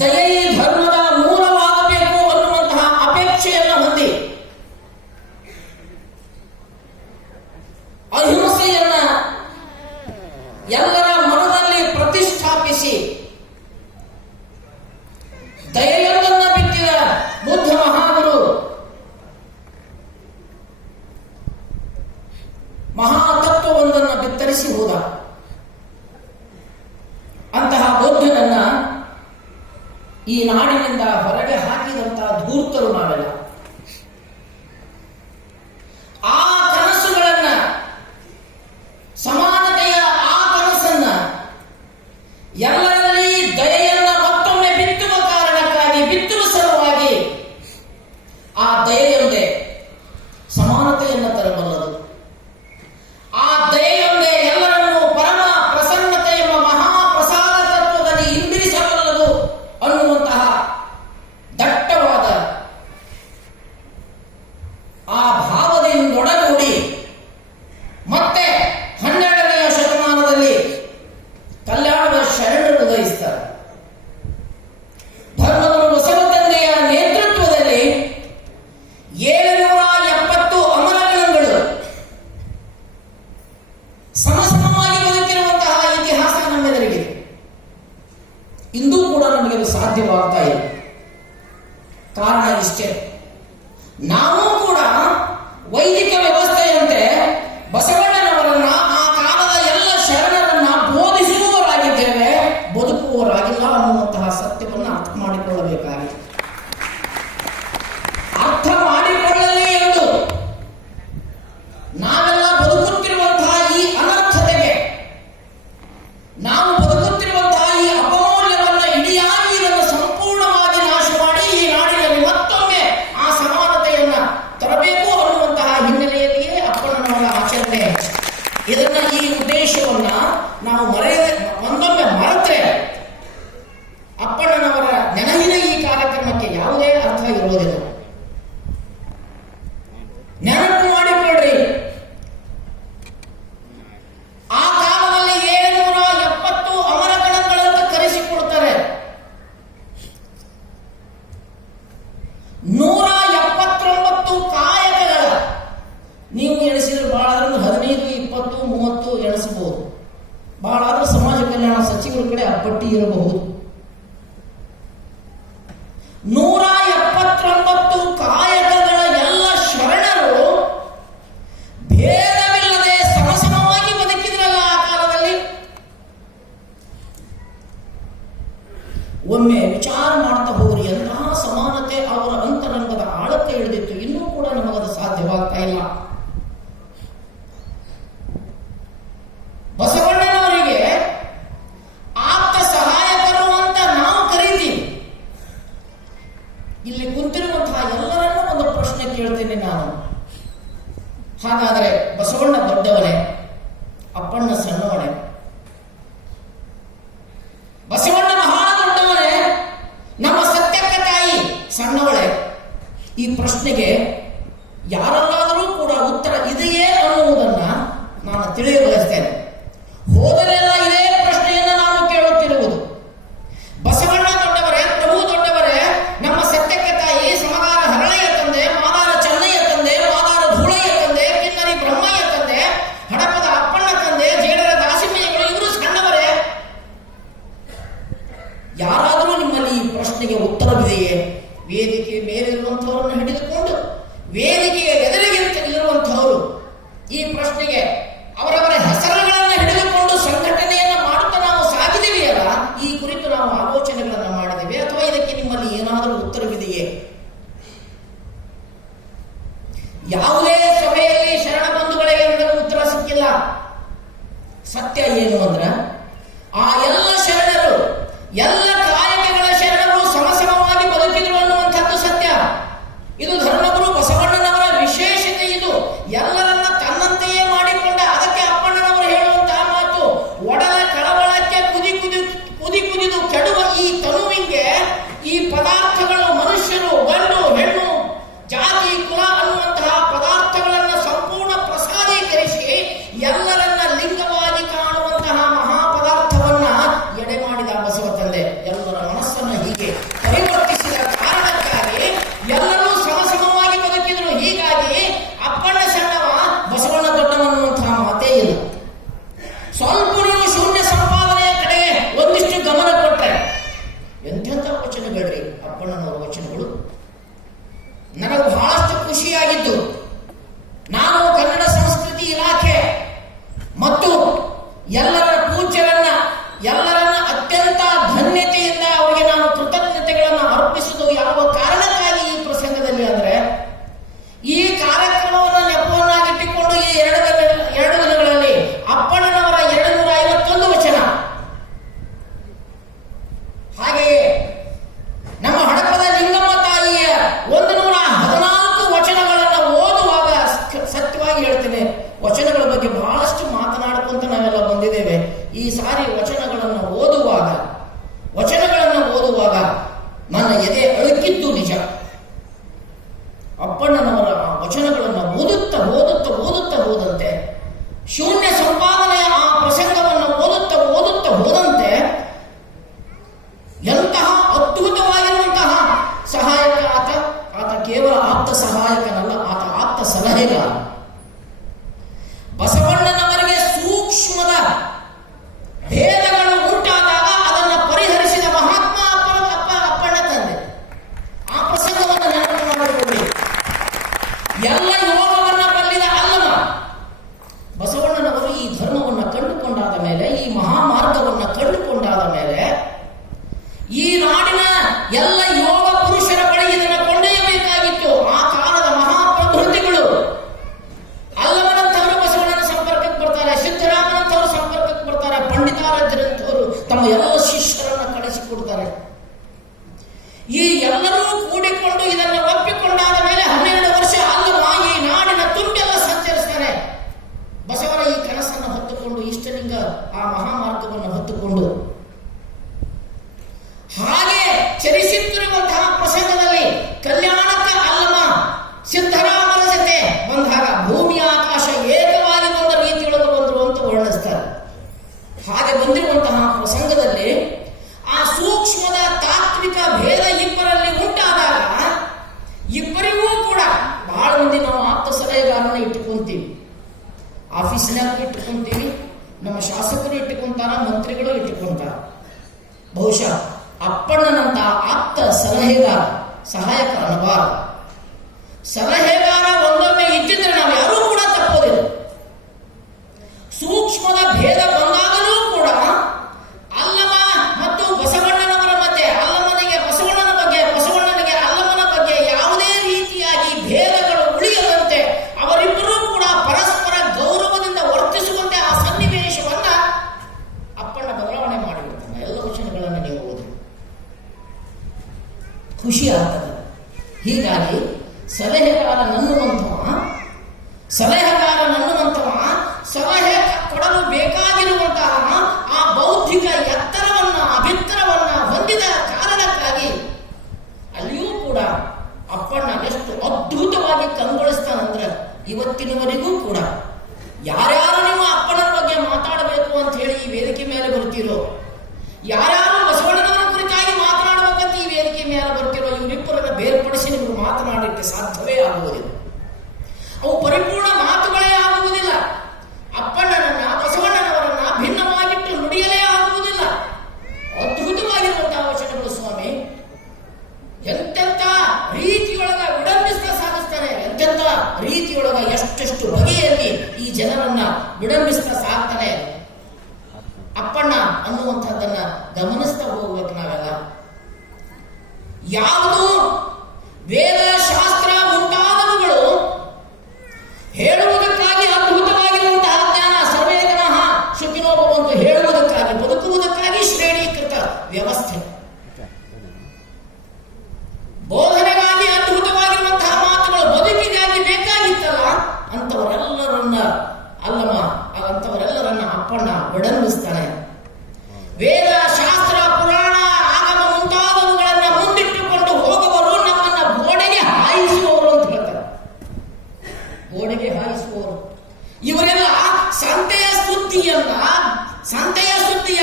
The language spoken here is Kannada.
ದಯೆಯೇ ಧರ್ಮದ ಮೂಲವಾಗಬೇಕು ಅನ್ನುವಂತಹ ಅಪೇಕ್ಷೆಯನ್ನು ಹೊಂದಿ ಅಹಿಂಸೆಯನ್ನ ಎಲ್ಲರ ಮನದಲ್ಲಿ ಪ್ರತಿಷ್ಠಾಪಿಸಿ ದಯೆ ನಿರ್ವಹಿಸ್ತಾರೆ ಧರ್ಮವನ್ನು ಹೊಸಮತನೆಯ ನೇತೃತ್ವದಲ್ಲಿ ಏಳುನೂರ ಎಪ್ಪತ್ತು ಅಮರಗಳು ಸಮಸಮವಾಗಿ ಬದುಕಿರುವಂತಹ ಇತಿಹಾಸ ನಮ್ಮೆದರಿಗೆ ಇಂದೂ ಕೂಡ ನಮಗೆ ಸಾಧ್ಯವಾಗ್ತಾ ಇದೆ. ಕಾರಣ ಇಷ್ಟೇ. ನಾವು ಕೂಡ ವೈದಿಕ ವ್ಯವಸ್ಥೆಯಂತೆ ಬಸವ ವಿಶೇಷವನ್ನ ನಾವು ಮರೆಯದೆ ನೂರ ಎಪ್ಪತ್ತೊಂಬತ್ತು ಕಾಯಕಗಳ ಎಲ್ಲ ಶರಣರು ಭೇದವಿಲ್ಲದೆ ಸಮಸಮವಾಗಿ ಬದುಕಿದ್ರಲ್ಲ ಆ ಕಾಲದಲ್ಲಿ? ಒಮ್ಮೆ ವಿಚಾರ ಮಾಡ್ತಾ ಹೋಗ್ರಿ ಎಂತಹ ಸಮಾನತೆ ಅವರ ಅಂತರಂಗದ ಆಳಕ್ಕೆ ಇಳಿದಿತ್ತು ಇನ್ನೂ ಕೂಡ ನಮಗದು ಸಾಧ್ಯವಾಗ್ತಾ ಇಲ್ಲ. ಪ್ರಶ್ನೆಗೆ ಉತ್ತರವಿದೆಯೇ? ವೇದಿಕೆ ಮೇಲಿರುವಂತವರನ್ನ ಹಿಡಿದುಕೊಂಡು ವೇದಿಕೆಯ ಎದುರಿಗೆ ಇರುವಂತಹವರು ಈ ಪ್ರಶ್ನೆಗೆ ಅವರವರ ಹೆಸರುಗಳನ್ನು ಹಿಡಿದುಕೊಂಡು ಸಂಘಟನೆಯನ್ನು ಮಾಡುತ್ತಾ ನಾವು ಸಾಗಿದೆವೆಯಲ್ಲ ಈ ಕುರಿತು ನಾವು ಆಲೋಚನೆಗಳನ್ನು ಮಾಡಿದ್ದೇವೆ. ಅಥವಾ ಇದಕ್ಕೆ ನಿಮ್ಮಲ್ಲಿ ಏನಾದರೂ ಉತ್ತರವಿದೆಯೇ? ಯಾವುದೇ ಸಭೆಯಲ್ಲಿ ಶರಣ ಬಂಧುಗಳಿಗೆ ಉತ್ತರ ಸಿಕ್ಕಿಲ್ಲ. ಸತ್ಯ ಏನು ಅಂದ್ರೆ, ಆ ಎಲ್ಲ ಶರಣರು, ಎಲ್ಲ ಬರುತ್ತದೆ ಎಲ್ಲರ ಮನಸ್ಸನ್ನು ಹೀಗೆ ಪರಿವರ್ತಿಸಿದ ಕಾರಣಕ್ಕಾಗಿ ಎಲ್ಲರೂ ಸಮಸಮವಾಗಿ ಬದುಕಿದ್ರು. ಹೀಗಾಗಿ ಅಪ್ಪಣ್ಣ ಶರಣವ ಬಸವಣ್ಣ ದೊಡ್ಡವನ್ನುವಂತಹ ಮಾತೇ ಇಲ್ಲ ಸ್ವಲ್ಪ ಶೂನ್ಯ ಸಂಪಾದನೆಯ ಕಡೆಗೆ ಒಂದಿಷ್ಟು ಗಮನ ಕೊಟ್ಟರೆ ಎಂಥೆಂಥ ವಚನಗಳ್ರಿ ಅಪ್ಪಣ್ಣನವರ ವಚನಗಳು? ನನಗೆ ಬಹಳಷ್ಟು ಖುಷಿಯಾಗಿದ್ದು ಹೊತ್ತುಕೊಂಡು ಇಷ್ಟಲಿಂಗ ಆ ಮಹಾಮಾರ್ಗವನ್ನು ಹೊತ್ತುಕೊಂಡು. ಹಾಗೆ ಚಲಿಸುತ್ತಿರುವಂತಹ ಪ್ರಸಂಗದಲ್ಲಿ ಕಲ್ಯಾಣಕ ಅಲ್ಲಮ ಸಿದ್ಧರಾಮರ ಜೊತೆ ಬಂದಾಗ ಭೂಮಿ ಆಕಾಶ ಏಕವಾಗಿ ಬಂದ ರೀತಿಯೊಳಗೆ ಬಂದರು ಅಂತ ವರ್ಣಿಸ್ತಾರೆ. ಹಾಗೆ ಬಂದಿರುವಂತಹ ಪ್ರಸಂಗದಲ್ಲಿ ಸಲಹೆಗಾರ ಸಹಾಯಕರನಬಾರದು ಸಲಹೆಗಾರ ಒಂದೊಮ್ಮೆ ಇದ್ದಿದ್ರೆ ನಾವು ಯಾರೂ ಕೂಡ ತಪ್ಪೋದಿಲ್ಲ. ಸೂಕ್ಷ್ಮದ ಭೇದ ಬಂದ ಭೌತಿಕ ಎತ್ತರವನ್ನ, ಅಭಿತ್ತರವನ್ನ ಹೊಂದಿದ ಕಾರಣಕ್ಕಾಗಿ ಅಲ್ಲಿಯೂ ಕೂಡ ಅಪ್ಪಣ್ಣ ಎಷ್ಟು ಅದ್ಭುತವಾಗಿ ಕಂಗೊಳಿಸ್ತಾನಂದ್ರೆ ಇವತ್ತಿನವರೆಗೂ ಕೂಡ. ಯಾರ್ಯಾರು ನೀವು ಅಪ್ಪನ ಬಗ್ಗೆ ಮಾತಾಡಬೇಕು ಅಂತ ಹೇಳಿ ಈ ವೇದಿಕೆ ಮೇಲೆ ಬರ್ತಿರೋ, ಯಾರ್ಯಾರು ಬಸವಣ್ಣನವರ ಕುರಿತಾಗಿ ಮಾತನಾಡಬೇಕಂತ ಈ ವೇದಿಕೆ ಮೇಲೆ ಬರ್ತಿರೋ, ಇವರಿಬ್ಬರನ್ನ ಬೇರ್ಪಡಿಸಿ ನಿಮಗೆ ಮಾತನಾಡಲಿಕ್ಕೆ ಸಾಧ್ಯವೇ ಆಗುವುದಿಲ್ಲ. ಅವು ಪರಿಪೂರ್ಣ ಜನರನ್ನ ವಿಡಂಬಿಸ್ತಾ ಸಾಕ್ತಾನೆ. ಅಪ್ಪಣ್ಣ ಅನ್ನುವಂಥದ್ದನ್ನ ಗಮನಿಸ್ತಾ ಹೋಗ್ಬೇಕು ನಾವೆಲ್ಲ. ಯಾವುದು આપણને વડલ વિસ્તારે